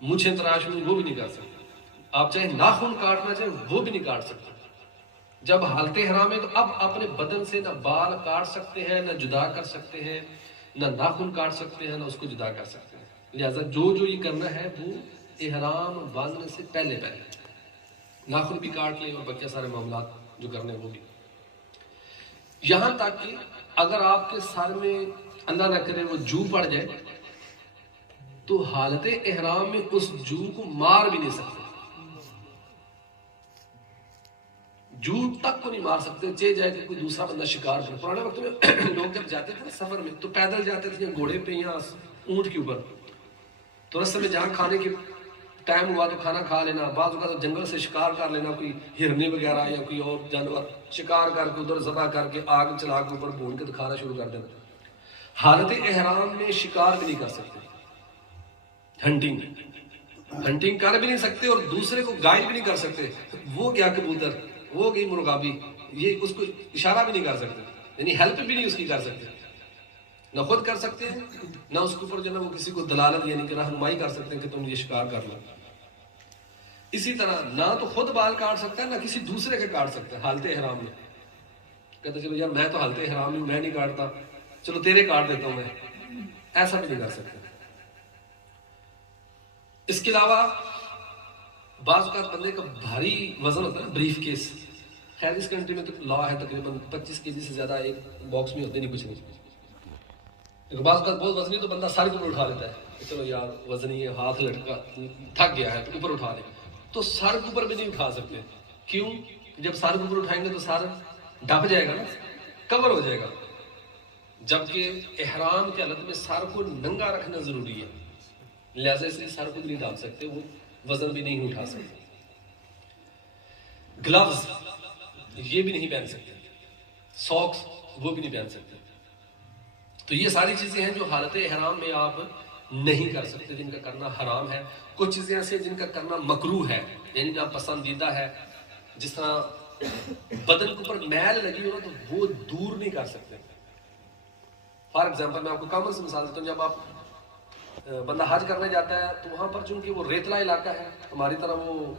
مجھے تراش لوں وہ بھی نہیں کر سکتے، آپ چاہے ناخن کاٹنا چاہیں وہ بھی نہیں کاٹ سکتے۔ جب حالت حرام ہے تو اب اپنے بدن سے نہ بال کاٹ سکتے ہیں، نہ جدا کر سکتے ہیں، نہ ناخن کاٹ سکتے ہیں، نہ اس کو جدا کر سکتے ہیں۔ لہٰذا جو یہ کرنا ہے وہ احرام باندھنے سے پہلے ناخن بھی کاٹ لیں اور بقیہ سارے معاملات جو کرنے وہ بھی۔ یہاں تک کہ اگر آپ کے سر میں اللہ نہ کرے وہ جو پڑ جائے تو حالت احرام میں اس جو کو مار بھی نہیں سکتے، جو تک کو نہیں مار سکتے، چاہے جائے کہ کوئی دوسرا بندہ شکار کرے۔ پرانے وقت میں لوگ جب جاتے تھے نا سفر میں تو پیدل جاتے تھے یا گھوڑے پہ یا اونٹ کے اوپر، تو رستے میں جہاں کھانے کے ٹائم ہوا تو کھانا کھا لینا، بعض اوقات جنگل سے شکار کر لینا، کوئی ہرنے وغیرہ یا کوئی اور جانور شکار کر کے ادھر ذبح کر کے آگ چلا کے اوپر بھون کے تو کھانا شروع کر دینا۔ حالت احرام میں شکار بھی نہیں کر سکتے، ہنٹنگ کر بھی نہیں سکتے اور دوسرے کو گائیڈ بھی نہیں کر سکتے۔ وہ کیا کبوتر، وہ گئی مرغابی، یہ اس کو اشارہ بھی نہیں کر سکتے، یعنی ہیلپ بھی نہیں اس کی کر سکتے، نہ خود کر سکتے ہیں نہ اس کے اوپر جو ہے وہ کسی کو دلالت یعنی کہ رہنمائی کر سکتے ہیں کہ تم یہ شکار کر لو۔ اسی طرح نہ تو خود بال کاٹ سکتا ہے نہ کسی دوسرے کے کاٹ سکتا ہے حالت احرام میں۔ کہتے چلو یار میں تو حالت احرام میں میں نہیں کاٹتا، چلو تیرے کاٹ دیتا ہوں میں، ایسا بھی نہیں کر سکتا۔ اس کے علاوہ بعض اوقات بندے کا بھاری وزن ہوتا ہے نا، بریف کیس، خیر اس کنٹری میں تو لا ہے تقریباً 25 kg سے زیادہ ایک باکس میں ہوتے نہیں کچھ نہیں، لیکن بعض اوقات بہت وزنی تو بندہ سر کے اوپر اٹھا لیتا ہے کہ چلو یار وزنی ہے، ہاتھ لٹکا تھک گیا ہے تو اوپر اٹھا لے، تو سر کے اوپر بھی نہیں اٹھا سکتے۔ کیوں؟ جب سر کے اوپر اٹھائیں گے تو سر ڈب جائے گا نا، کور ہو جائے گا، جبکہ احرام کی حالت میں سر کو ننگا رکھنا ضروری ہے، لہٰذا اس لیے سر کو بھی نہیں ڈال سکتے، وہ وزن بھی نہیں اٹھا سکتے۔ گلوز یہ بھی نہیں پہن سکتے، ساکس وہ بھی نہیں پہن سکتے۔ تو یہ ساری چیزیں ہیں جو حالت احرام میں آپ نہیں کر سکتے، جن کا کرنا حرام ہے۔ کچھ چیزیں ایسے ہیں جن کا کرنا مکروہ ہے، یعنی کہ پسندیدہ ہے، جس طرح بدن کے اوپر میل لگی ہو تو وہ دور نہیں کر سکتے۔ فار ایگزامپل میں آپ کو کامن سے مثال دیتا ہوں، جب آپ بندہ حج کرنے جاتا ہے تو وہاں پر چونکہ وہ ریتلا علاقہ ہے، ہماری طرح وہ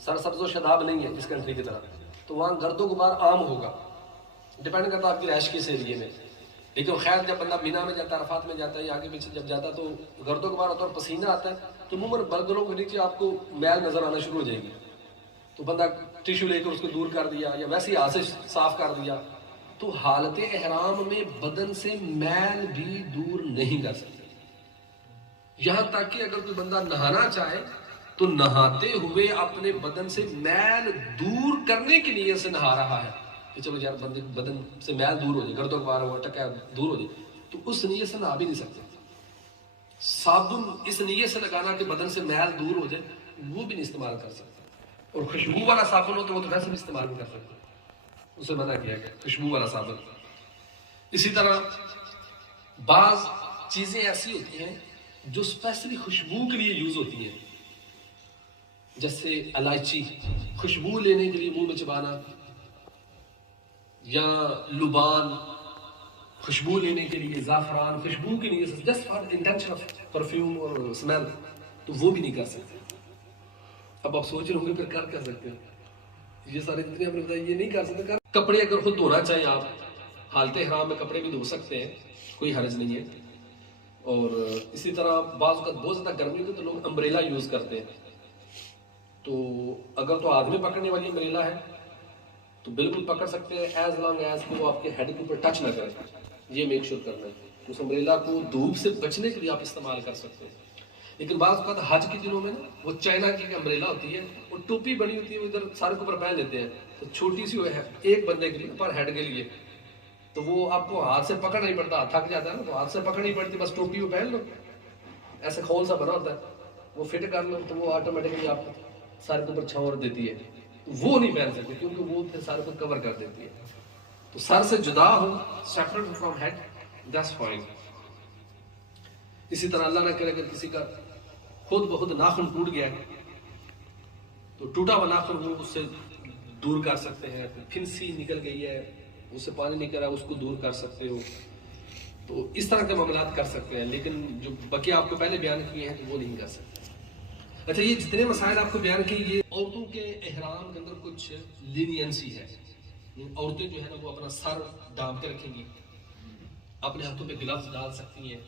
سرسبز و شاداب نہیں ہے اس کنٹری کی طرح، تو وہاں گرد و غبار عام ہوگا، ڈیپینڈ کرتا ہے آپ کی رہائش کس ایریے میں۔ لیکن خیر جب بندہ مینا میں جاتا ہے، عرفات میں جاتا ہے یا آگے پیچھے جب جاتا ہے تو گرد و غبار ہوتا ہے اور پسینہ آتا ہے، تو عموماً برگلوں کے نیچے آپ کو میل نظر آنا شروع ہو جائے گی، تو بندہ ٹیشو لے کر اس کو دور کر دیا یا ویسے ہی ہاتھ سے صاف کر دیا۔ تو حالت احرام میں بدن سے میل بھی دور نہیں کر سکتے، یہاں تک کہ اگر کوئی بندہ نہانا چاہے تو نہاتے ہوئے اپنے بدن سے میل دور کرنے کی نیت سے نہا رہا ہے کہ چلو یار بندے بدن سے میل دور ہو جائے، گرد و غبار ہوا ٹکا دور ہو جائے، تو اس نیت سے نہا بھی نہیں سکتے۔ صابن اس نیت سے لگانا کہ بدن سے میل دور ہو جائے وہ بھی نہیں استعمال کر سکتے، اور خوشبو والا صابن ہو تو وہ تو ویسے بھی استعمال نہیں کر سکتے، اسے منع کیا گیا خوشبو والا صابن۔ اسی طرح بعض چیزیں ایسی ہوتی ہیں جو اسپیشلی خوشبو کے لیے یوز ہوتی ہیں، جیسے الائچی خوشبو لینے کے لیے منہ میں چبانا، یا لبان خوشبو لینے کے لیے، زعفران خوشبو کے لیے just for intention of perfume اور اسمیل، تو وہ بھی نہیں کر سکتے۔ اب آپ سوچ رہے ہوں گے پھر کر سکتے ہیں یہ سارے جتنے ہم نے بتایا، یہ نہیں کر سکتے۔ کپڑے اگر خود دھونا چاہیں آپ حالت احرام میں کپڑے بھی دھو سکتے ہیں، کوئی حرج نہیں ہے۔ اور اسی طرح بعض اوقات بہت زیادہ گرمی ہوتی ہے تو لوگ امبریلا یوز کرتے ہیں، تو اگر تو آدمی پکڑنے والی امبریلا ہے تو بالکل پکڑ سکتے ہیں، ایز لانگ ایز کہ وہ آپ کے ہیڈ کے اوپر ٹچ نہ کرے، یہ میک شور کرنا ہے۔ اس امبریلا کو دھوپ سے بچنے کے لیے آپ استعمال کر سکتے ہیں۔ لیکن بعض اوقات حج کے دنوں میں نا وہ چائنا کی امبریلا ہوتی ہے، وہ ٹوپی بنی ہوتی ہے، وہ ادھر سارے کے اوپر پہن لیتے ہیں، تو چھوٹی سی وہ ہے ایک بندے کے لیے پر ہیڈ کے لیے، تو وہ آپ کو ہاتھ سے پکڑ نہیں پڑتا، تھک جاتا ہے نا تو ہاتھ سے پکڑ نہیں پڑتی، بس ٹوپی وہ پہن لو، ایسے کھول سا بنا ہوتا ہے، وہ فٹ کر لو تو وہ آٹومیٹکلی آپ کو سارے کے اوپر چھاؤں دیتی ہے، وہ نہیں پہن سکتے کیونکہ وہ پھر سارے کو کور کر دیتی ہے۔ تو سر سے جدا ہو، separate from head, that's fine. اسی طرح اللہ نہ کرے اگر کسی کا خود بخود ناخن ٹوٹ گیا ہے تو ٹوٹا ہوا ناخن وہ اس سے دور کر سکتے ہیں، پھنسی نکل گئی ہے اس سے پانی نکل رہا ہے اس کو دور کر سکتے ہو، تو اس طرح کے معاملات کر سکتے ہیں، لیکن جو بقیہ آپ کو پہلے بیان کیے ہیں تو وہ نہیں کر سکتے۔ اچھا یہ جتنے مسائل آپ کو بیان کی، یہ عورتوں کے احرام کے اندر کچھ لینینسی ہے. عورتیں جو ہے نا وہ اپنا سر ڈانپ کے رکھیں گی، اپنے ہاتھوں پہ گلوز ڈال سکتی ہیں،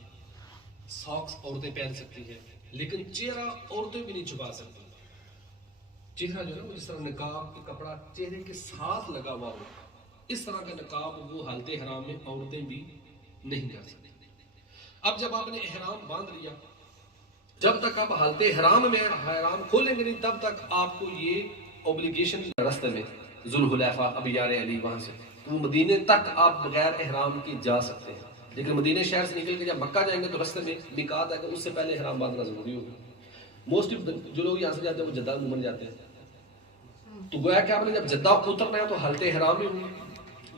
ساکس عورتیں پہن سکتی ہیں، لیکن چہرہ عورتیں بھی نہیں چھپا سکتی. چہرہ جو ہے وہ جس طرح نقاب کا کپڑا چہرے کے ساتھ لگا ہوا ہو، اس طرح کا نقاب وہ حالت احرام میں عورتیں بھی نہیں کر سکتی. اب جب آپ نے احرام باندھ لیا، جب تک آپ حالت احرام میں احرام کھولیں گے نہیں تب تک آپ کو یہ اوبلیگیشن راستے میں ذوالحلیفہ ابیار علی وہاں سے وہ مدینے تک آپ بغیر احرام کے جا سکتے ہیں. لیکن مدینے شہر سے نکل کے جب مکہ جائیں گے تو راستے میں میقات آئے گا، اس سے پہلے احرام باندھنا ضروری ہوگا. موسٹلی جو لوگ یہاں سے جاتے ہیں وہ جدہ عموماً جاتے ہیں، تو گویا کہ آپ نے جب جدہ اترنا ہے تو حالت احرام میں ہوئی.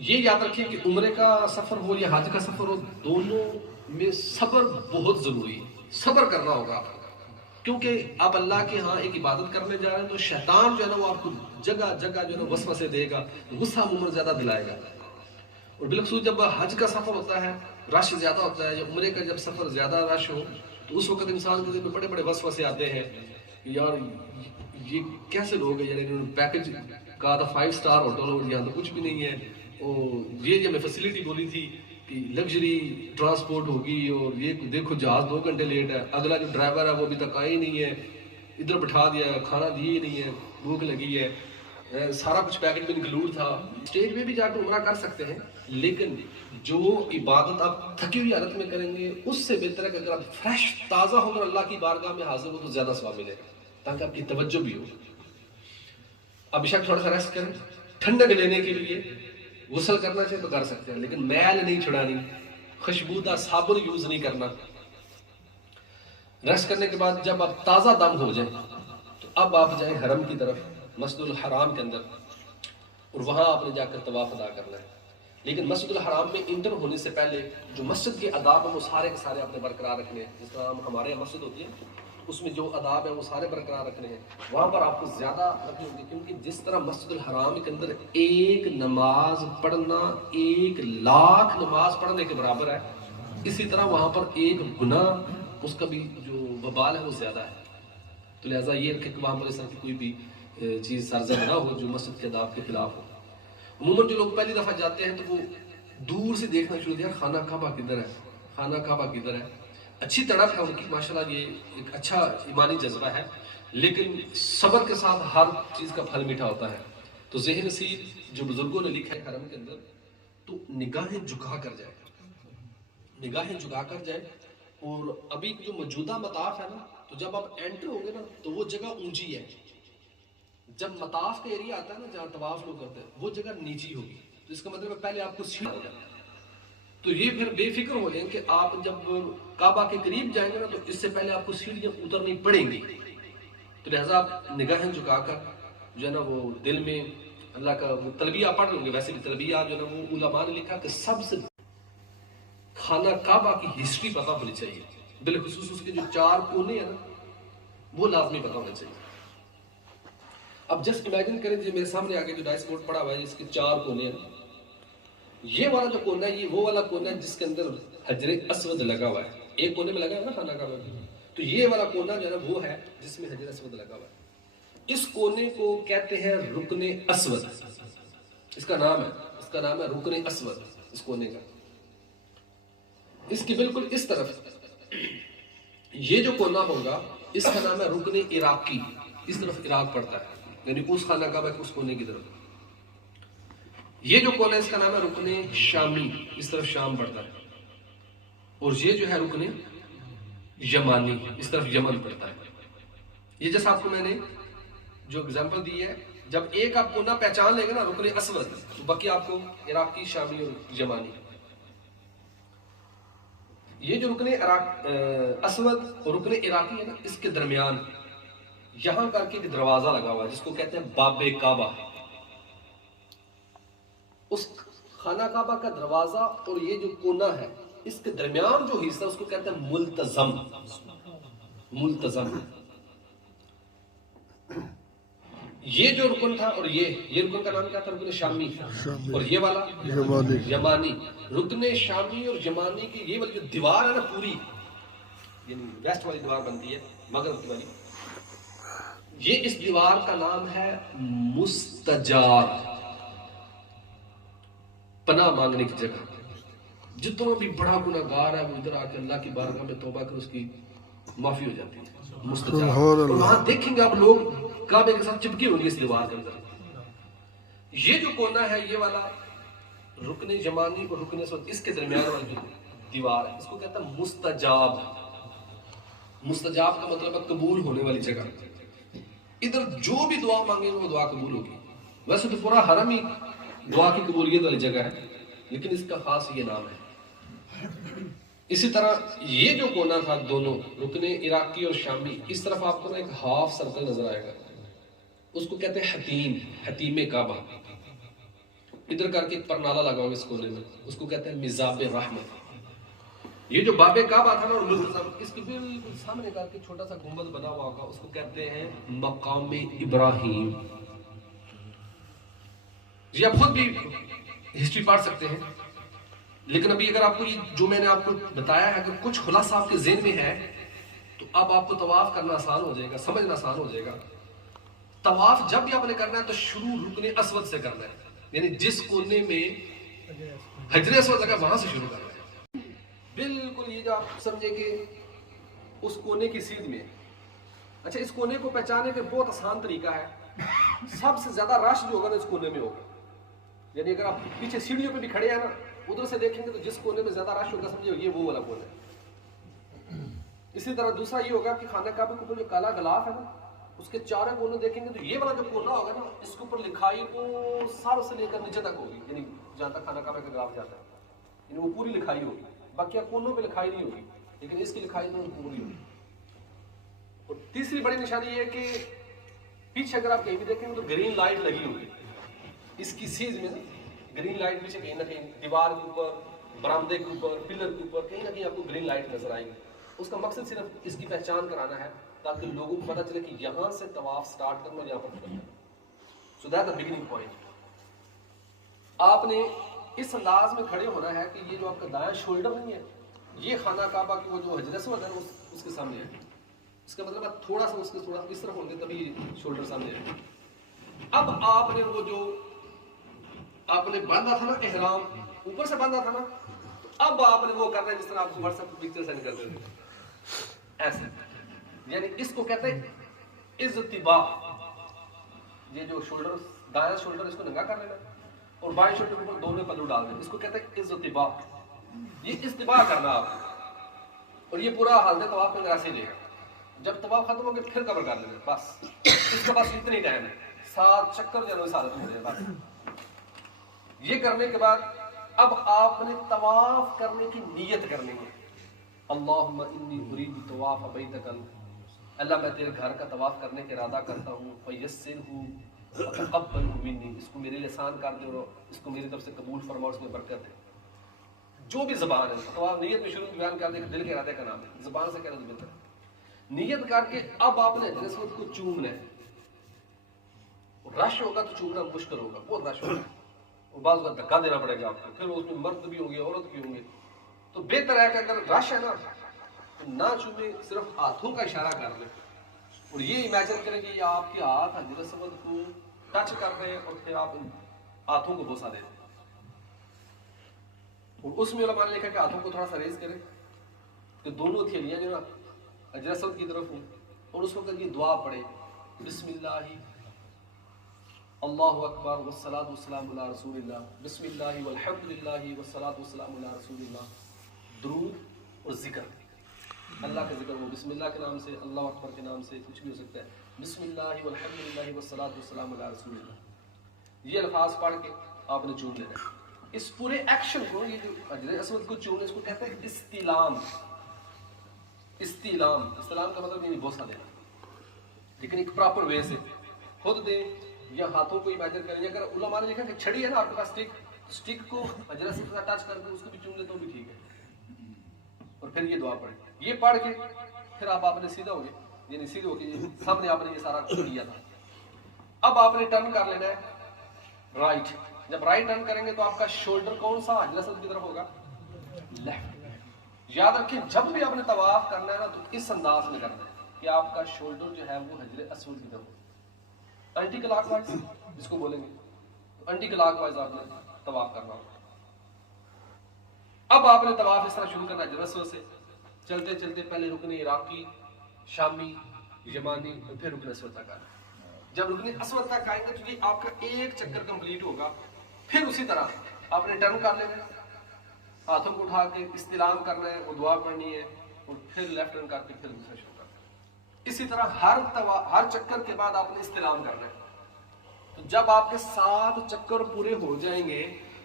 یہ یاد رکھیں کہ عمرے کا سفر ہو یا حج کا سفر ہو، دونوں میں صبر بہت ضروری ہے. صبر کرنا ہوگا آپ کو، کیونکہ آپ اللہ کے ہاں ایک عبادت کرنے جا رہے ہیں تو شیطان جو ہے نا وہ آپ کو جگہ جگہ جو ہے نا وسوسے دے گا، غصہ عموماً زیادہ دلائے گا. اور بالخصوص جب حج کا سفر ہوتا ہے رش زیادہ ہوتا ہے، یا عمرے کا جب سفر زیادہ رش ہو تو اس وقت انسان کے دل میں بڑے بڑے وسوسے آتے ہیں. یار یہ کیسے لوگ ہیں، یار انہوں نے پیکج کہا تھا 5 اسٹار ہوٹل اور یہاں تو کچھ بھی نہیں ہے. اور یہ ہمیں فیسلٹی بولی تھی کہ لگژری ٹرانسپورٹ ہوگی، اور یہ دیکھو جہاز 2 گھنٹے لیٹ ہے، اگلا جو ڈرائیور ہے وہ ابھی تک آیا ہی نہیں ہے، ادھر بٹھا دیا ہے، کھانا دیے ہی نہیں ہے، بھوک لگی ہے، سارا کچھ پیکج میں انکلوڈ تھا. اسٹیج میں بھی جا کر عمرہ کر سکتے ہیں، لیکن جو عبادت آپ تھکی ہوئی حالت میں کریں گے اس سے بہتر ہے کہ اگر آپ فریش تازہ ہو کر اللہ کی بارگاہ میں حاضر ہو تو زیادہ ثواب ملے گا، تاکہ آپ کی توجہ بھی ہو. اب بیشک تھوڑا سا ریسٹ کریں، ٹھنڈک لینے کے لیے غسل کرنا چاہے تو کر سکتے ہیں، لیکن میل نہیں چھڑانی، خوشبودار صابن یوز نہیں کرنا. ریسٹ کرنے کے بعد جب آپ تازہ دم ہو جائیں تو اب آپ جائیں حرم کی طرف، مسجد الحرام کے اندر، اور وہاں آپ نے جا کر طواف ادا کرنا ہے. لیکن مسجد الحرام میں انٹر ہونے سے پہلے جو مسجد کے آداب ہیں وہ سارے کے سارے آپ نے برقرار رکھنے ہیں. جس طرح ہمارے یہاں مسجد ہوتی ہے اس میں جو آداب ہیں وہ سارے برقرار رکھنے ہیں، وہاں پر آپ کو زیادہ رکھنے ہوں گے، کیونکہ جس طرح مسجد الحرام کے اندر ایک نماز پڑھنا 1,00,000 نماز پڑھنے کے برابر ہے، اسی طرح وہاں پر ایک گناہ اس کا بھی جو وبال ہے وہ زیادہ ہے. تو لہٰذا یہ کہ وہاں پر اس طرح کی کوئی بھی چیز سرزد نہ ہو جو مسجد کے آداب کے خلاف ہو. عموماً جو لوگ پہلی دفعہ جاتے ہیں تو وہ دور سے دیکھنا شروع کیا خانہ کعبہ کدھر ہے، خانہ کعبہ کدھر ہے. اچھی تڑپ ہے ان کی ماشاءاللہ، یہ ایک اچھا ایمانی جذبہ ہے، لیکن صبر کے ساتھ ہر چیز کا پھل میٹھا ہوتا ہے. تو ذہن نصیب جو بزرگوں نے لکھا ہے حرم کے اندر، تو نگاہیں جھکا کر جائے، نگاہیں جھکا کر جائے. اور ابھی جو موجودہ مطاف ہے نا، تو جب آپ انٹر ہو گے نا تو وہ جگہ اونچی ہے. جب مطاف کا ایریا آتا ہے نا جہاں طواف لوگ کرتے ہیں وہ جگہ نیچی ہوگی، تو اس کا مطلب ہے پہلے آپ کو سیڑھی ہو جائے. تو یہ پھر بے فکر ہو جائیں کہ آپ جب کعبہ کے قریب جائیں گے نا تو اس سے پہلے آپ کو سیڑھیاں اترنی پڑیں گی. تو لہٰذا آپ نگاہیں جھکا کر جو ہے نا وہ دل میں اللہ کا وہ تلبیہ پڑھ لیں گے. ویسے بھی تلبیہ جو ہے نا وہ علماء نے لکھا کہ سب سے خانہ کعبہ کی ہسٹری پتہ ہونی چاہیے، بالخصوص اس کے جو 4 کونے ہیں نا وہ لازمی پتہ ہونا چاہیے. اب جسٹ امیجن کریں جی میرے سامنے آگے جو ڈائس بورڈ پڑا ہوا ہے اس کے 4 کونے ہیں، یہ والا جو کونا ہے یہ وہ والا کونا ہے جس کے اندر حجر اسود لگا ہوا ہے. ایک کونے میں لگا ہے نا خانہ کعبہ میں، تو یہ والا کونا جو ہے نا وہ ہے جس میں حجر اسود لگا ہوا ہے. اس کونے کو کہتے ہیں رکن اسود، اس کا نام ہے رکن اسود. اس کونے کا اس کی بالکل اس طرف یہ جو کونا ہوگا اس کا نام ہے رکن عراقی. اس طرف عراق پڑتا ہے، یعنی اس خانہ کعبہ کے اس کونے کی طرف. یہ جو کونا ہے اس کا نام ہے رکن شامی، اس طرف شام پڑتا ہے. اور یہ جو ہے رکن یمانی، اس طرف یمن پڑتا ہے. یہ جیسا آپ کو میں نے جو اگزامپل دی ہے، جب ایک آپ کونا پہچان لیں گے نا رکن اسود تو باقی آپ کو عراقی، شامی اور یمانی. یہ جو رکن اسود اور رکن عراقی ہے نا اس کے درمیان یہاں کر کے ایک دروازہ لگا ہوا ہے جس کو کہتے ہیں باب کعبہ. اس خانہ کعبہ کا دروازہ اور یہ جو کونا ہے اس کے درمیان جو حصہ اس کو کہتے ہیں ملتزم. ملتزم یہ جو رکن تھا، اور یہ رکن کا نام کیا تھا؟ رکن شامی. اور یہ والا یمانی. رکن شامی اور یمانی کی یہ والی جو دیوار ہے نا پوری، یعنی ویسٹ والی دیوار بنتی ہے، مغرب کی والی، یہ اس دیوار کا نام ہے مستجار، پناہ مانگنے کی جگہ. جتنا بھی بڑا گناہ گار ہے وہ ادھر آ کے اللہ کی بارگاہ میں توبہ کر، اس کی معافی ہو جاتی ہے. مستجار. اور وہاں دیکھیں گے آپ لوگ کعبے کے ساتھ چپکی ہوگی اس دیوار کے اندر. یہ جو کونا ہے یہ والا رکن یمانی اور رکن اسود، اس کے درمیان والی جو دیوار ہے اس کو کہتا ہے مستجاب. مستجاب کا مطلب ہے قبول ہونے والی جگہ. ادھر جو بھی دعا مانگے وہ دعا قبول ہوگی. ویسے تو پورا حرم ہی دعا کی قبولیت والی جگہ ہے، لیکن اس کا خاص یہ نام ہے. اسی طرح یہ جو کونا تھا دونوں رکن عراقی اور شامی، اس طرف آپ کو نا ایک ہاف سرکل نظر آئے گا، اس کو کہتے ہیں حتیم، حتیم کعبہ. ادھر کر کے ایک پرنالا لگا ہوگا اس کونے میں، اس کو کہتے ہیں مزاب رحمت. یہ جو باب کعبہ تھا نا اور ملتزم، اس کے بالکل سامنے کر کے چھوٹا سا گنبد بنا ہوا ہوگا، اس کو کہتے ہیں مقام ابراہیم. یہ آپ خود بھی ہسٹری پڑھ سکتے ہیں، لیکن ابھی اگر آپ کو یہ جو میں نے آپ کو بتایا ہے اگر کچھ خلاصہ آپ کے ذہن میں ہے تو اب آپ کو طواف کرنا آسان ہو جائے گا، سمجھنا آسان ہو جائے گا. طواف جب بھی آپ نے کرنا ہے تو شروع رکن اسود سے کرنا ہے، یعنی جس کونے میں حجر اسود لگا وہاں سے شروع کرنا ہے. بالکل یہ جو آپ سمجھے کہ اس کونے کی سیدھ میں. اچھا، اس کونے کو پہچانے کے بہت آسان طریقہ ہے. سب سے زیادہ رش جو ہوگا نا اس کونے میں ہوگا، یعنی اگر آپ پیچھے سیڑھیوں پہ بھی کھڑے ہیں نا ادھر سے دیکھیں گے تو جس کونے میں زیادہ رش ہوگا سمجھے یہ وہ والا کونا ہے. اسی طرح دوسرا یہ ہوگا کہ خانہ کعبہ کے اوپر جو کالا غلاف ہے نا اس کے چاروں کونے دیکھیں گے تو یہ والا جو کونا ہوگا نا اس کے اوپر لکھائی وہ سر سے لے کر نیچے تک ہوگی، یعنی جہاں تک خانہ کعبہ کا غلاف جاتا ہے، یعنی وہ پوری لکھائی ہوگی. باقی کونوں پہ لکھائی نہیں ہوگی، لیکن اس کی لکھائی تو پوری ہوگی. اور تیسری بڑی نشانی یہ ہے کہ پیچھے اگر آپ کہیں بھی دیکھیں گے تو گرین لائٹ لگی ہوگی اس کی سیز میں. گرین لائٹ پیچھے کہیں نہ کہیں دیوار کے اوپر، برآمدے کے اوپر، پلر کے اوپر کہیں نہ کہیں آپ کو گرین لائٹ نظر آئے گی. اس کا مقصد صرف اس کی پہچان کرانا ہے تاکہ لوگوں کو پتہ چلے کہ یہاں سے طواف سٹارٹ کرنا اور یہاں پر کرنا. So that the beginning point. آپ نے اس انداز میں کھڑے ہونا ہے کہ یہ جو آپ کا دایاں شولڈر نہیں ہے یہ خانہ کعبہ کی وہ جو حجر اسود ہے اس کے سامنے ہے. اس کا مطلب آپ تھوڑا سا اس کے تھوڑا اس طرف ہوں گے تبھی شولڈر سامنے ہے. اب آپ نے وہ جو آپ نے باندھا تھا نا احرام اوپر سے باندھا تھا نا، اب آپ نے وہ کرنا ہے جس طرح آپ کو واٹس ایپ پکچر سینڈ کرتے تھے ایسے. یعنی اس کو کہتے ہیں اضطباء. یہ جو شولڈر دایاں شولڈر اس کو ننگا کر لینا اور بائیں شولڈر کے اوپر دونوں پلو ڈال دینا، اس کو کہتے ہیں اضطباء. یہ اضطباء کرنا آپ، اور یہ پورا حالت طواف میں ایسے ہی لے گا. جب طواف ختم ہو گیا پھر کور کر لینا بس. اس کا بس اتنی ٹائم ہے، 7 چکر جو ہے اس حالت میں ہو جائے بس. یہ کرنے کے بعد اب آپ نے طواف کرنے کی نیت کرنی ہے. اللہم انی ارید طواف بیتک، اللہ میں تیرے گھر کا طواف کرنے کا ارادہ کرتا ہوں. فیسرہ وتقبلہ منی، اس کو میرے لیے آسان کر دے اور اس کو میری طرف سے قبول فرما اور اس میں برکت دے. جو بھی زبان ہے طواف نیت میں شروع بیان کر دے کہ دل کے ارادے کا نام ہے، زبان سے کہہ دو بہتر. نیت کر کے اب آپ نے حجر اسود کو چومنا ہے. رش ہوگا تو چومنا مشکل ہوگا، بہت رش ہوگا اور بعض اوقات دھکا دینا پڑے گا آپ کو، پھر اس میں مرد بھی ہوں گے عورت بھی ہوں گے. تو بہتر ہے کہ اگر رش ہے نا تو نہ چومے، صرف ہاتھوں کا اشارہ کر لیں اور یہ امیجن کریں کہ یہ آپ کے ہاتھ حجر اسود کو ٹچ کر رہے ہیں اور پھر آپ ان ہاتھوں کو بوسہ دیں. اور اس میں علماء نے لکھا کہ ہاتھوں کو تھوڑا سا ریز کریں کہ دونوں تھیلیاں جو نا حجر اسود کی طرف ہوں اور اس وقت یہ دعا پڑھے بسم اللہ اللہ اکبر والصلاۃ والسلام علی رسول اللہ، بسم اللہ والحمد للہ والصلاۃ والسلام علی رسول اللہ. درود اور ذکر، اللہ کا ذکر، وہ بسم اللہ کے نام سے، اللہ اکبر کے نام سے، کچھ بھی ہو سکتا ہے. بسم اللہ والحمد للہ والصلاۃ والسلام علی رسول اللہ. یہ الفاظ پڑھ کے آپ نے چون لینا ہے. اس پورے ایکشن کو، یہ جو حجر اسود کو چون، اس کو کہتے ہیں استلام. استلام کا مطلب یہ بوسہ دینا، لیکن ایک پراپر وے سے. خود دیں یا ہاتھوں کو امیجن کریں. اگر علماء نے لکھا کہ چھڑی ہے نا آپ کے پاس اسٹک کو حجر اسود کے ساتھ ٹچ کر کے اس کو بھی چون لے تو بھی ٹھیک ہے. اور پھر یہ دعا پڑھیں. یہ پڑھ کے پھر آپ نے سیدھا ہو گئے، یعنی سیدھے ہو کے سامنے آپ نے یہ سارا کچھ کیا تھا. اب آپ نے ٹرن کر لینا ہے رائٹ. جب رائٹ ٹرن کریں گے تو آپ کا شولڈر کون سا حجر اسود کی طرف ہوگا؟ لیفٹ. یاد رکھیں جب بھی آپ نے طواف کرنا ہے نا تو اس انداز میں کرنا ہے. کہ آپ کا شولڈر جو ہے وہ حجر اسود کی طرف اینٹی کلاک وائز جس کو بولیں گے، اینٹی کلاک وائز آپ نے طواف کرنا ہوگا۔ اب آپ نے طواف اس طرح شروع کرنا حجر اسود سے، چلتے چلتے پہلے رکن عراقی، شامی، یمانی، اور پھر رکن اسود تک آئے۔ جب رکن اسود تک آئیں گے تو یہ آپ کا ایک چکر کمپلیٹ ہوگا، پھر اسی طرح آپ نے ٹرن کر لینا، ہاتھوں کو اٹھا کے استلام کرنا ہے، وہ دعا پڑھنی ہے، اور پھر لیفٹ ٹرن کر کے پھر دوسرا شروع کرنا ہے۔ اسی طرح ہر چکر کے بعد آپ نے استلام کرنا ہے۔ تو جب آپ کے 7 چکر پورے ہو جائیں گے،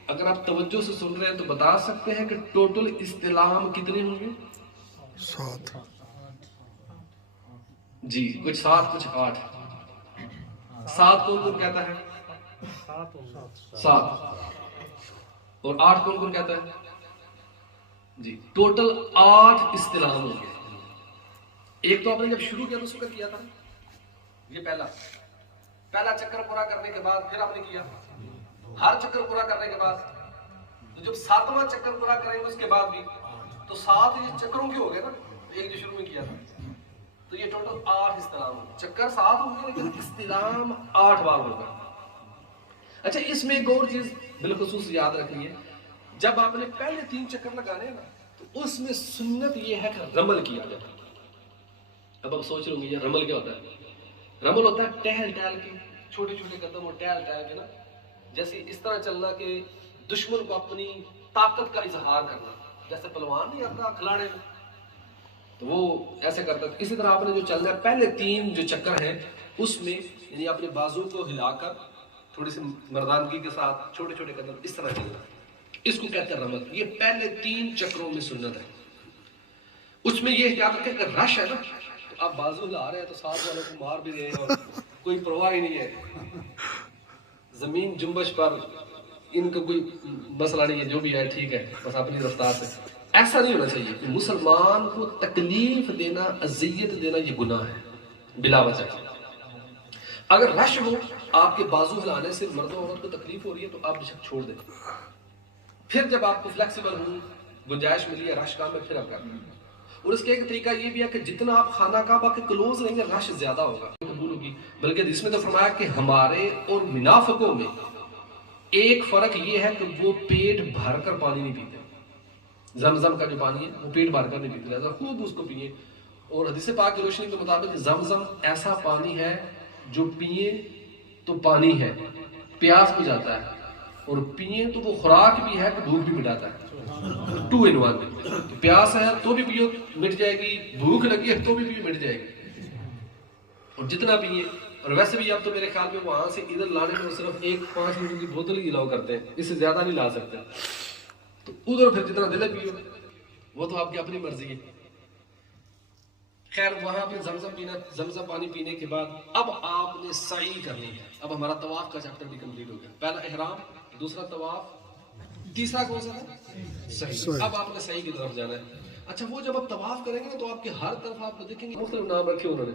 اگر آپ توجہ سے سن رہے ہیں تو بتا سکتے ہیں کہ ٹوٹل استلام کتنے ہوں گے؟ 7 جی، کچھ 7 کچھ 8۔ 7 کون کہتا ہے؟ 7۔ اور 8 کون کہتا ہے؟ جی، ٹوٹل 8 استلام ہوں گے۔ ایک تو آپ نے جب شروع کیا تو اس وقت کیا تھا، یہ پہلا چکر پورا کرنے کے بعد پھر آپ نے کیا، ہر چکر پورا کرنے کے بعد، تو جب 7واں چکر پورا کریں گے اس کے بعد بھی تو 7 یہ چکروں کے ہو گئے نا، ایک جو شروع میں کیا تھا، تو یہ ٹوٹل 8 استلام ہوگا۔ چکر 7 ہوں گے لیکن استلام 8 بار ہوگا۔ اچھا، اس میں ایک اور چیز بالخصوص یاد رکھنی ہے، جب آپ نے پہلے 3 چکر لگانے ہیں نا تو اس میں سنت یہ ہے کہ رمل کیا جائے۔ اب آپ سوچ رہے ہوں گے یہ رمل کیا ہوتا ہے؟ رمل ہوتا ہے ٹہل ٹہل کے، چھوٹے چھوٹے قدم اور ٹہل ٹہل کے نا، جیسے اس طرح چلنا کہ دشمن کو اپنی طاقت کا اظہار کرنا، جیسے پہلوان نہیں آتا کھلاڑے میں تو وہ ایسے کرتا ہے۔ اسی طرح آپ نے جو چلنا ہے پہلے 3 جو چکر ہیں اس میں یعنی اپنے بازو کو ہلا کر تھوڑی سی مردانگی کے ساتھ چھوٹے چھوٹے قدم اس طرح چلنا، اس کو کہتے ہیں رمل۔ یہ پہلے 3 چکروں میں سنت ہے۔ اس میں یہ یاد رکھیں کہ رش ہے نا، تو آپ بازو ہلا رہے ہیں تو ساتھ والوں کو مار بھی رہے ہیں اور کوئی پرواہ ہی نہیں ہے، زمین جنبش پر ان کا کوئی مسئلہ نہیں ہے، جو بھی ہے ٹھیک ہے، بس اپنی رفتار سے۔ ایسا نہیں ہونا چاہیے کہ مسلمان کو تکلیف دینا، اذیت دینا یہ گناہ ہے بلا وجہ۔ اگر رش ہو، آپ کے بازو ہلانے سے مرد و عورت کو تکلیف ہو رہی ہے تو آپ بے شک چھوڑ دیں، پھر جب آپ کو فلیکسیبل ہوں، گنجائش ملی ہے رش کام میں، پھر آپ کریں۔ اور اس کا ایک طریقہ یہ بھی ہے کہ جتنا آپ خانہ کعبہ کے کلوز رہیں گے رش زیادہ ہوگا، قبول ہوگی۔ بلکہ اس میں تو فرمایا کہ ہمارے اور منافقوں میں ایک فرق یہ ہے کہ وہ پیٹ بھر کر پانی نہیں پیتے، زمزم کا جو پانی ہے وہ پیٹ بھر کر نہیں پیتے، لہذا خوب اس کو پیئے۔ اور حدیث پاک کی روشنی کے مطابق زمزم ایسا پانی ہے جو پیئے تو پانی ہے، پیاس بجھاتا ہے، اور پیئے تو وہ خوراک بھی ہے کہ بھوک بھی مٹاتا ہے، 2 in 1۔ پیاس ہے تو بھی پیو مٹ جائے گی، بھوک لگی ہے تو بھی پیو مٹ جائے گی، اور جتنا پیئے۔ اور ویسے بھی اب تو میرے خیال میں وہاں سے ادھر لانے میں صرف 1 5 لیٹر کی بوتل ہی الاؤ کرتے ہیں، اس سے زیادہ نہیں لا سکتے، تو ادھر پھر جتنا دل پیو، وہ تو آپ کی اپنی مرضی ہے۔ خیر، وہاں پہ زمزم پینا، زمزم پانی پینے کے بعد اب آپ نے سعی کرنی ہے۔ اب ہمارا طواف کا چیپٹر بھی کمپلیٹ ہو گیا، پہلا احرام، دوسرا طواف، تیسرا کون سا ہے؟ سعی۔ اب آپ نے سعی کی طرف جانا ہے۔ اچھا، وہ جب آپ طواف کریں گے نا تو آپ کے ہر طرف آپ کو دیکھیں گے مختلف نام رکھے انہوں نے،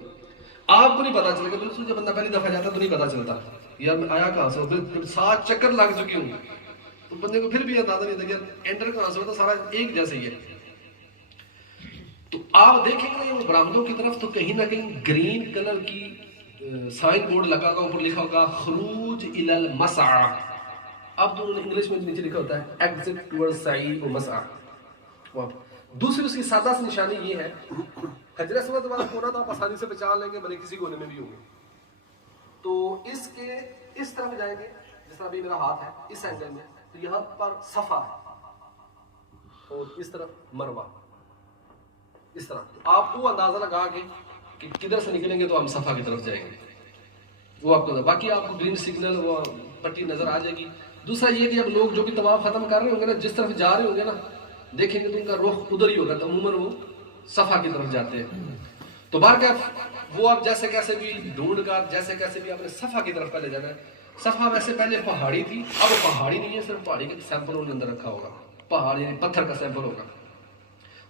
آپ کو نہیں پتا چلے گا، بالکل جب بندہ پہلی دفعہ جاتا تو نہیں پتا چلتا یار میں آیا کہاں سے، پھر 7 چکر لگ چکے ہوں تو بندے کو پھر بھی اندازہ نہیں ہوتا کہ انٹر کہاں سے ہوتا، سارا ایک جیسا ہی ہے۔ تو آپ دیکھیں گے وہ برآمدوں کی طرف تو کہیں نہ کہیں گرین کلر کی سائن بورڈ لگا ہوگا، اوپر لکھا ہوگا خروج الی المسعی۔ اب تو انگلش میں نیچے لکھا ہوتا ہے ایگزٹ ٹورڈ سعی و مسعی۔ دوسری اس کی سادہ سی نشانی یہ ہے، حجر اسود والا کونا تو آپ آسانی سے پہچان لیں گے، بھلے کسی کونے میں بھی ہوں گے، تو اس کے اس طرف جائیں گے، جس طرح بھی میرا ہاتھ ہے اس اینگل میں، تو یہاں پر صفا ہے اور اس طرف مروہ، اس طرح۔ تو آپ وہ اندازہ لگا کے کہ کدھر سے نکلیں گے تو ہم صفا کی طرف جائیں گے، وہ آپ کو، باقی آپ کو گرین سگنل وہ پٹی نظر آ جائے گی۔ دوسرا یہ کہ اب لوگ جو بھی طواف ختم کر رہے ہوں گے نا، جس طرف جا رہے ہوں گے نا، دیکھیں گے تو ان کا رخ ادھر ہی ہوگا، تو عموماً وہ صفا کی طرف جاتے ہیں۔ تو بہرکیف وہ آپ جیسے کیسے بھی ڈھونڈ کر جیسے کیسے بھی آپ نے صفا کی طرف پہلے جانا ہے۔ صفا ویسے پہلے پہاڑی تھی، اب وہ پہاڑی نہیں ہے، صرف پہاڑی کا سیمپل انہوں نے اندر رکھا ہوگا، پہاڑ یعنی پتھر کا سیمپل ہوگا۔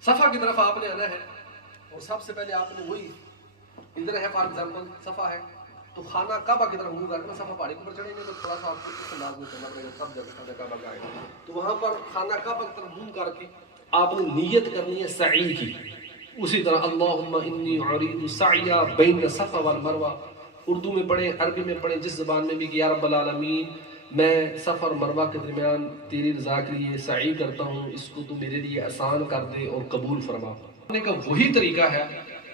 صفا کی طرف آپ نے آنا ہے، اور سب سے پہلے آپ نے وہی ادھر ہے فار ایگزامپل صفا ہے تو خانہ کعبہ کی طرف منہ کر کے صفا پہاڑی کے اوپر چڑھیں گے تو تھوڑا سا آپ کو اس انداز میں چلنا پڑے گا، سب جگہ خانہ کعبہ کا آئے گا، تو وہاں پر خانہ کعبہ کی طرف منہ کر کے آپ نے نیت کرنی ہے سعی کی، اسی طرح اللہم انی ارید سعی بین صفا والمروہ، اردو میں پڑھیں، عربی میں پڑھیں، جس زبان میں بھی کہ یا رب العالمین میں صفا اور مروہ کے درمیان تیری رضا کے لیے سعی کرتا ہوں، اس کو تو میرے لیے آسان کر دے اور قبول فرما۔ پڑھنے کا وہی طریقہ ہے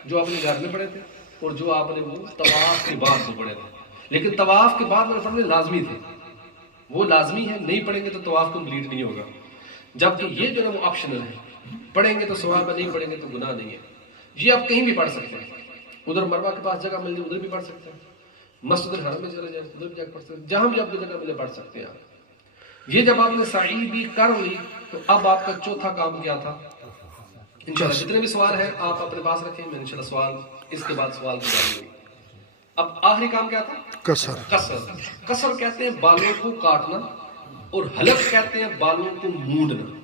جو آپ نے گھر میں پڑھے تھے اور جو آپ نے وہ طواف کے بعد سے پڑھے تھے، لیکن طواف کے بعد میں نے پڑھنے لازمی تھے، وہ لازمی ہے، نہیں پڑھیں گے تو طواف کمپلیٹ نہیں ہوگا، جبکہ یہ جو ہے وہ آپشنل ہے، پڑھیں گے تو ثواب ہے، نہیں پڑھیں گے تو گناہ نہیں ہے۔ یہ آپ کہیں بھی پڑھ سکتے ہیں، ادھر مروہ کے پاس جگہ مل جائے ادھر بھی پڑھ سکتے ہیں، مسجد الحرم میں چلے جائیں ادھر بھی جا کے پڑھ سکتے ہیں، جہاں بھی آپ کو جگہ ملے پڑھ سکتے ہیں آپ۔ یہ جب آپ نے سعی بھی کر لی تو اب آپ کا چوتھا کام کیا تھا؟ انشاءاللہ جتنے بھی سوال ہیں آپ اپنے پاس رکھیں، میں انشاءاللہ سوال اس کے بعد سوال کی جائیں گے۔ اب آخری کام کیا تھا؟ قصر۔ قصر کہتے ہیں بالوں کو کاٹنا اور حلق کہتے ہیں بالوں کو مونڈنا۔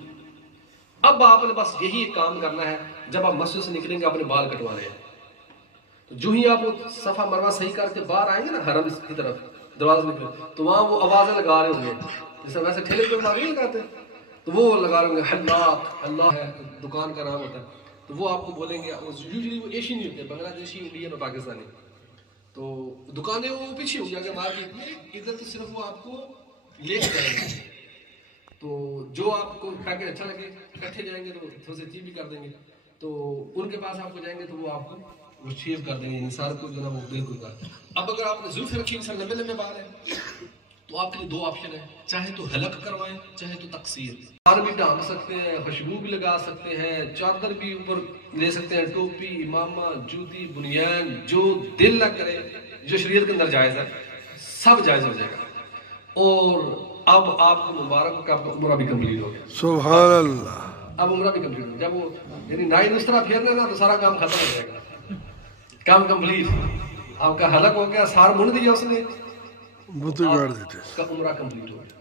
اب آپ نے بس یہی ایک کام کرنا ہے، جب آپ مسجد سے نکلیں گے اپنے بال کٹوانے ہیں، تو جو ہی آپ وہ صفا مروہ صحیح کر کے باہر آئیں گے نا حرم کی طرف دروازے نکلے تو وہاں وہ آوازیں لگا رہے ہوں گے، جیسے ویسے ٹھیلے پہ نہیں لگاتے تو وہ لگا رہے ہوں گے، حلاق، اللہ ہے دکان کا نام ہوتا ہے، تو وہ آپ کو بولیں گے، یوزلی وہ ایشین نہیں ہوتے، بنگلہ دیشی، انڈین اور پاکستانی، تو دکانیں وہ پیچھے ہوں گی آگے مارکیٹ میں، ادھر تو صرف وہ آپ کو لے کے جائیں گے، تو جو آپ کو پیکٹ اچھا لگے اکٹھے جائیں گے تو تھوڑے سے چیپ بھی کر دیں گے، تو ان کے پاس آپ کو جائیں گے تو وہ آپ کو وہ شیو کر دیں گے، انسار کو جو ہے وہ بالکل کر۔ اب اگر آپ نے زلف رکھی انسان لمبے لمبے بال ہیں تو آپ کے لیے دو آپشن ہیں، چاہے تو حلق کروائیں چاہے تو تقصیر، بال بھی ڈھانپ سکتے ہیں، خوشبو بھی لگا سکتے ہیں، چادر بھی اوپر لے سکتے ہیں، ٹوپی، امامہ، جوتی، بنیان، جو دل نہ کرے، جو شریعت کے اندر جائز ہے سب جائز ہو جائے گا۔ اور اب آپ کو مبارک کا عمرہ بھی کمپلیٹ ہو گیا، سبحان اللہ، اب عمرہ بھی کمپلیٹ ہو گیا، جب وہ یعنی نائن اس طرح پھیرنا نا تو سارا کام ختم ہو جائے گا، کام کمپلیٹ، آپ کا حلق ہو گیا، سار منڈ دیا اس نے، آپ کا عمرہ کمپلیٹ ہو گیا۔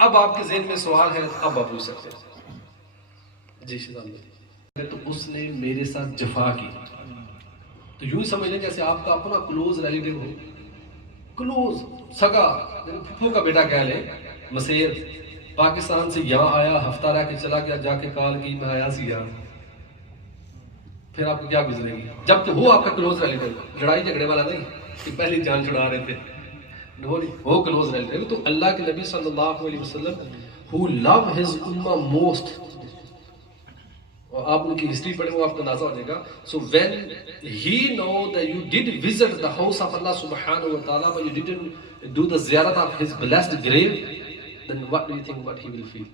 اب آپ کے ذہن میں سوال ہے، اب آپ پوچھ سکتے ہیں۔ جی شیطان بھائی، تو اس نے میرے ساتھ جفا کی، تو یوں ہی سمجھ لیں جیسے آپ کا اپنا کلوز ریلیٹیو ہو، کلوز سگا، پھپھو کا بیٹا کہہ لیں، مسیر پاکستان سے یہاں آیا، ہفتہ رہ کے چلا گیا، جا کے کال کی میں آیا سی یہاں، پھر آپ کو کیا گزرے گی؟ جب تو وہ آپ کا کلوز ریلیٹیو، لڑائی جھگڑے والا نہیں کہ پہلی جان چھڑا رہے تھے، وہ کلوز ریلیٹیو۔ تو اللہ کے نبی صلی اللہ علیہ وسلم who love his ummah most، اور آپ ان کی ہسٹری پڑھیں وہ آپ کو اندازہ ہو جائے گا۔ So when he know that you did visit the house of Allah subhanahu wa ta'ala but you didn't do the ziyarat of his blessed grave, then what do you think what he will feel؟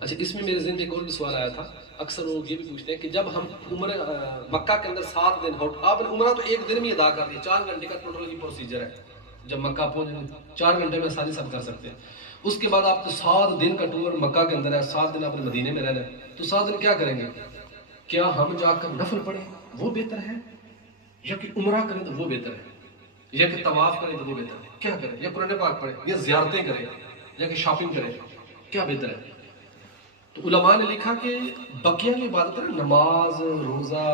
اچھا، اس میں میرے ذہن میں ایک اور بھی سوال آیا تھا، اکثر لوگ یہ بھی پوچھتے ہیں کہ جب ہم مکہ کے اندر 7 دن آپ نے عمرہ تو ایک دن میں ادا کر دیا، 4 گھنٹے کا ٹوٹل کی پروسیجر ہے، جب مکہ پہنچے 4 گھنٹے میں ساری سب کر سکتے ہیں، اس کے بعد آپ کو 7 دن کا ٹور مکہ کے اندر ہے، 7 دن آپ نے مدینے میں رہنا ہے، تو 7 دن کیا کریں گے؟ کیا ہم جا کر نفل پڑھیں وہ بہتر ہے، یا کہ عمرہ کریں تو وہ بہتر ہے، یا کہ طواف کریں تو وہ بہتر ہے، کیا کریں؟ یا قرآن پاک پڑھیں یا زیارتیں کریں یا کہ شاپنگ کریں، کیا بہتر ہے؟ تو علماء نے لکھا کہ بقیہ کی عبادت ہے، نماز، روزہ،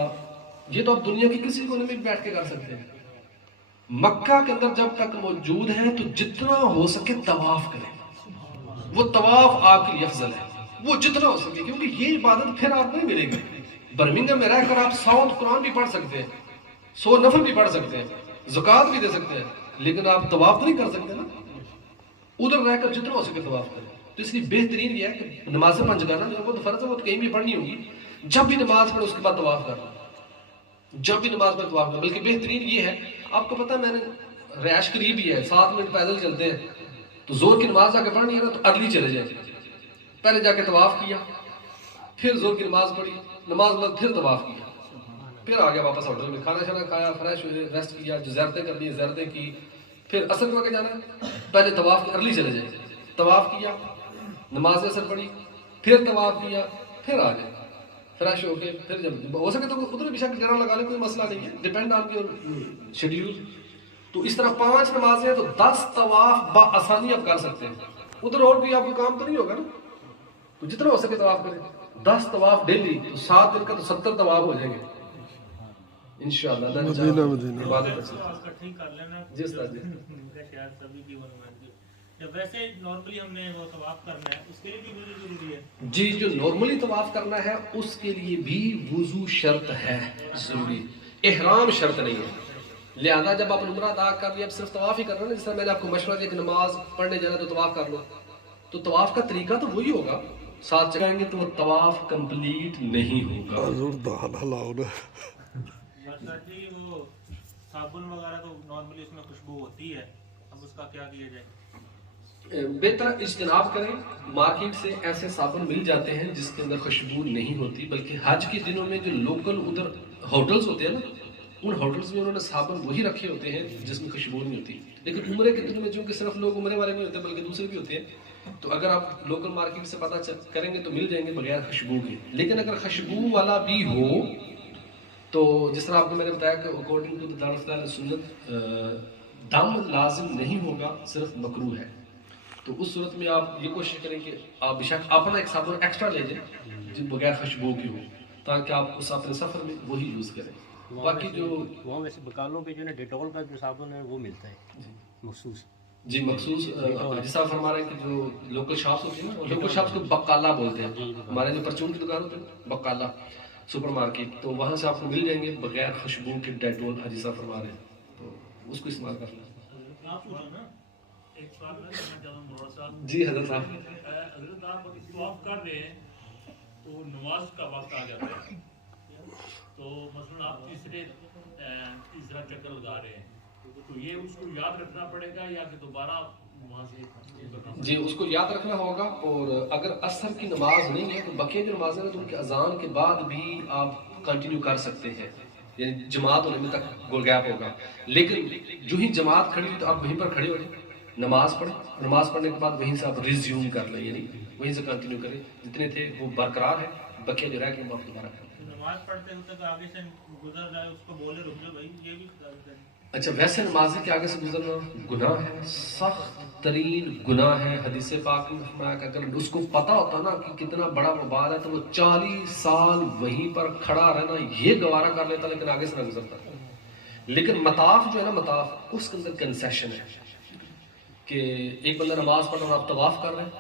یہ تو آپ دنیا کی کسی کونے میں بیٹھ کے کر سکتے ہیں، مکہ کے اندر جب تک موجود ہے تو جتنا ہو سکے طواف کریں، وہ طواف آپ کے لیے افضل ہے، وہ جتنا ہو سکے، کیونکہ یہ عبادت پھر آپ نہیں ملے گی۔ برمنگھم میں رہ کر آپ 100 قرآن بھی پڑھ سکتے ہیں، 100 نفل بھی پڑھ سکتے ہیں، زکوٰۃ بھی دے سکتے ہیں، لیکن آپ طواف تو نہیں کر سکتے نا، ادھر رہ کر جتنا ہو سکے طواف کریں۔ تو اس لیے بہترین یہ ہے کہ نمازیں 5 گانا جو وہ تو فرض ہے، وہ تو کہیں بھی پڑھنی ہوگی، جب بھی نماز پڑھے اس کے بعد طواف کرنا، جب بھی نماز پڑھے طواف کرنا، بلکہ بہترین یہ ہے، آپ کو پتہ ہے میں نے رہائش قریب ہی ہے، 7 منٹ پیدل چلتے ہیں، تو زور کی نماز جا کے پڑھنی ہے نا تو ارلی چلے جائیں، پہلے جا کے طواف کیا، پھر زور کی نماز پڑھی، نماز بعد پھر طواف کیا، پھر آ گیا واپس ہوٹل میں، کھانا شانا کھایا، فریش ہوئے، ریسٹ کیا، جو زیارتیں کرنی زیارتیں کی، پھر اثر کو کے جانا ہے، پہلے طواف کی ارلی چلے جائیں، طواف کیا، نماز اثر پڑھی، پھر طواف کیا، پھر آ جائے فریش ہو کے، پھر جب ہو سکے تو ادھر بھی شک جرا لگا لیں، کوئی مسئلہ نہیں ہے، ڈیپینڈ آن یور شیڈیول۔ تو اس طرح 5 نمازیں تو 10 طواف بآسانی آپ کر سکتے ہیں، ادھر اور بھی آپ کو کام تو نہیں ہوگا نا، تو جتنا ہو سکے طواف کریں، 10 طواف ڈیلی، تو 7 دن کا تو 70 طواف ہو جائیں گے انشاءاللہ۔ مدینہ عبادت جس طرح ویسے نارملی ہم نے وہ طواف کرنا ہے اس کے لیے بھی وضو ضروری ہے؟ جی جو نارملی طواف کرنا ہے اس کے لیے بھی وضو شرط ہے ضروری، احرام شرط نہیں ہے. لہذا جب آپ عمرہ ادا کر لیا اب صرف طواف ہی کرنا نا، جس طرح میں نے آپ کو مشورہ دیا کہ نماز پڑھنے جانا تو طواف کر لو، تو طواف کا طریقہ تو وہی ہوگا، ساتھ چلائیں گے تو وہ طواف کمپلیٹ نہیں ہوگا. جی وہ صابن وغیرہ تو نارملی اس میں خوشبو ہوتی ہے، اب اس کا کیا کیا جائے؟ بہتر اجتناب کریں. مارکیٹ سے ایسے صابن مل جاتے ہیں جس کے اندر خوشبو نہیں ہوتی، بلکہ حج کے دنوں میں جو لوکل ادھر ہوٹلز ہوتے ہیں نا، ان ہوٹلز میں انہوں نے صابن وہی رکھے ہوتے ہیں جس میں خوشبو نہیں ہوتی. لیکن عمرے کے دنوں میں چونکہ صرف لوگ عمرے والے نہیں ہوتے بلکہ دوسرے بھی ہوتے ہیں، تو اگر آپ لوکل مارکیٹ سے پتہ کریں گے تو مل جائیں گے بغیر خوشبو کے. لیکن اگر خوشبو والا بھی ہو تو جس طرح آپ کو میں نے بتایا کہ اکارڈنگ ٹو دی دعوت اہل سنت دم لازم نہیں ہوگا، صرف مکروہ ہے. تو اس صورت میں آپ یہ کوشش کریں کہ آپ بیشک اپنا ایک صابن ایکسٹرا لے جائیں جو بغیر خوشبو کی ہو، تاکہ آپ اس اپنے سفر میں وہی یوز کریں. باقی جو وہاں ویسے بکالوں پہ جو ہے نا ڈیٹول کا جو صابن ہے وہ ملتا ہے مخصوص. جی مخصوص جیسا آپ فرما رہے ہیں کہ جو لوکل شاپس ہوتی ہیں نا، لوکل شاپس کو بقالہ بولتے ہیں. ہمارے جو پرچون کی دکان ہوتی ہے بقالہ سپر مارکیٹ، تو وہاں سے آپ کو مل جائیں گے بغیر خوشبو کے ڈیٹول، جیسا فرما رہے ہیں، تو اس کو استعمال کر لیں. ایک سوال میں کرنا چاہتا ہوں تھوڑا سا. جی حضرت صاحب. حضرت آپ طواف کر رہے ہیں تو نماز کا وقت آ جاتا ہے، تو مثلاً آپ تیسرا چکر لگا رہے ہیں، تو یہ اس کو یاد رکھنا پڑے گا یا کہ دوبارہ وہاں سے کرنا پڑے گا؟ جی اس کو یاد رکھنا ہوگا. اور اگر عصر کی نماز نہیں ہے تو بقیہ جو نمازیں ہیں تو ان کے اذان کے بعد بھی آپ کنٹینیو کر سکتے ہیں، یعنی جماعت ہونے میں تک گول گیپ ہوگا. لیکن جو ہی جماعت کھڑی ہوئی تو آپ وہیں پر کھڑے ہو جائیں، نماز پڑھیں، نماز پڑھنے کے بعد وہیں سے آپ ریزیوم کر لیں، یعنی وہیں سے کنٹینیو کریں. جتنے تھے وہ برقرار ہے، بقیہ جو رہ گئے وہ آپ دوبارہ کریں. نماز پڑھتے وقت آگے سے گزر جائے اس کو بولے رک جاؤ بھائی، یہ بھی اچھا ویسے نمازی کے آگے سے گزرنا گناہ ہے، سخت ترین گناہ ہے. حدیث پاک میں فرمایا کہ اگر اس کو پتا ہوتا نا کہ کتنا بڑا وبال ہے تو وہ 40 سال وہیں پر کھڑا رہنا یہ گوارا کر لیتا، لیکن آگے سے نہ گزرتا. لیکن مطاف جو ہے نا، مطاف اس کے اندر کنسیشن ہے کہ ایک بندہ نماز پڑھ رہا اور آپ طواف کر رہے ہیں،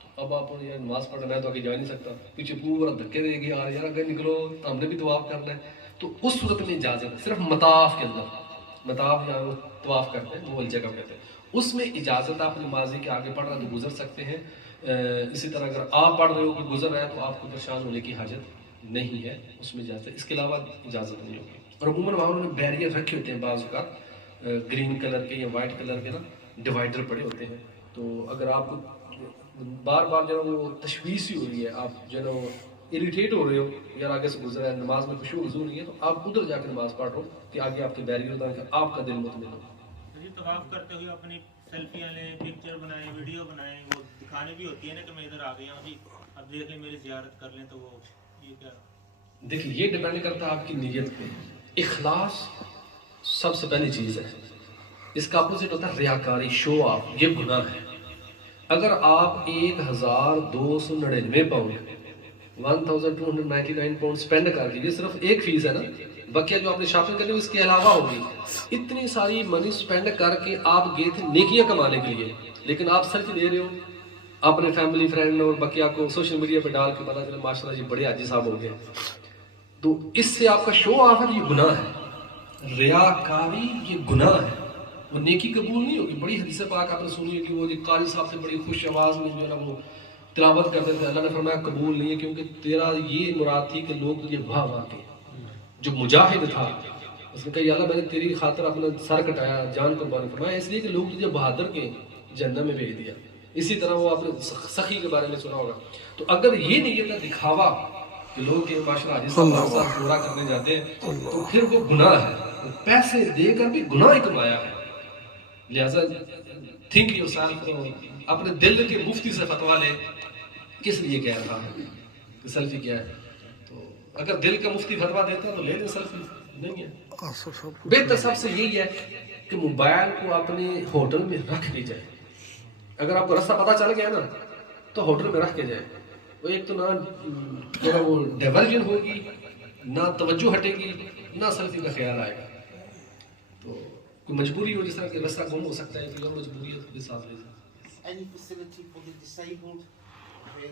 تو اب آپ یہ نماز پڑھ رہے ہیں تو آگے جا نہیں سکتا، پیچھے پورا دھکے دے گی یار اگر نکلو ہم نے بھی طواف کرنا ہے. تو اس صورت میں اجازت ہے صرف مطاف کے اندر، مطاف جہاں وہ طواف کرتے ہیں وہ جگہ کہتے ہیں، اس میں اجازت آپ نمازی کے آگے پڑھ رہا تو گزر سکتے ہیں. اسی طرح اگر آپ پڑھ رہے ہو کہ گزر رہا ہے تو آپ کو پریشان ہونے کی حاجت نہیں ہے، اس میں اجازت ہے. اس کے علاوہ اجازت نہیں ہوگی. اور عموماً وہاں انہوں نے بیریئر رکھے ہوتے ہیں بعض اوقات گرین کلر کے یا وائٹ کلر کے نا ڈیوائڈر پڑے ہوتے ہیں. تو اگر آپ کو بار بار جو ہے وہ تشویش ہی ہو رہی ہے، آپ جو ہے نا اریٹیٹ ہو رہے ہو یار آگے سے گزر رہا ہے، نماز میں خشوع وضو نہیں ہے، تو آپ ادھر جا کے نماز پڑھ رہو کہ آگے آپ کے بیریئر ہوتا ہے کہ آپ کا دل مطمئن ہو. جی طواف کرتے ہوئے اپنی سیلفیاں لیں، پکچر بنائیں، ویڈیو بنائیں، وہ دکھانے بھی ہوتی ہے نا کہ میں ادھر آ گیا ہوں جی اب دیکھ لیں میری زیارت کر لیں، تو وہ یہ کیا؟ دیکھیں یہ ڈیپینڈ کرتا ہے آپ کی نیت پہ. اخلاص سب سے پہلی چیز ہے. اس کا اپوزٹ ہوتا ہے ریاکاری، شو آف، یہ گناہ ہے. اگر آپ 1299 پاؤنڈ 1299 پاؤنڈ اسپینڈ کر کے، یہ صرف ایک فیس ہے نا، بقیہ جو آپ نے شاپنگ کرنی اس کے علاوہ ہوگی، اتنی ساری منی اسپینڈ کر کے آپ گئے تھے نیکیاں کمانے کے لیے، لیکن آپ سیلفی دے رہے ہو اپنے فیملی فرینڈ اور بقیہ کو سوشل میڈیا پہ ڈال کے پتا چلا ماشاء اللہ یہ بڑے حاجی صاحب ہو گئے، تو اس سے آپ کا شو آف ہے، یہ گناہ ہے. ریاکاری یہ گناہ ہے، وہ نیکی قبول نہیں ہوگی. بڑی حدیث پاک آپ نے سنی ہے کہ وہ قاری صاحب سے بڑی خوش آواز میں جو ہے نا وہ تلاوت کرتے تھے، اللہ نے فرمایا قبول نہیں ہے، کیونکہ تیرا یہ مراد تھی کہ لوگ تجھے واہ واہ کے. جو مجاہد تھا اس نے کہا یا اللہ میں نے تیری خاطر اپنا سر کٹایا، جان قربان فرمایا، اس لیے کہ لوگ تجھے بہادر کے جہنم میں بھیج دیا. اسی طرح وہ آپ نے سخی کے بارے میں سنا ہوگا. تو اگر یہ نیت ہے دکھاوا کہ لوگ یہ ماشاء اللہ حدیث صاحب پورا کرنے جاتے ہیں تو پھر وہ گناہ ہے، پیسے دے کر بھی گناہ ہی کمایا ہے. لہذا تھنک یور سیلف، اپنے دل کے مفتی سے فتوا لے کس لیے کہہ رہا ہے کہ سیلفی کیا ہے. تو اگر دل کا مفتی فتوا دیتا ہے تو لے لیں، سیلفی نہیں ہے. بہتر سب سے یہی ہے کہ موبائل کو اپنے ہوٹل میں رکھ لی جائے. اگر آپ کو راستہ پتہ چل گیا نا تو ہوٹل میں رکھ کے جائے. وہ ایک تو نہ وہ ڈائیورژن ہوگی، نہ توجہ ہٹے گی، نہ سیلفی کا خیال آئے گا. تو کوئی مجبوری ہو جس طرح کہ راستہ گم ہو سکتا ہے، کوئی اور مجبوری ہے تو ساتھ لے جائے. any facility for the disabled here?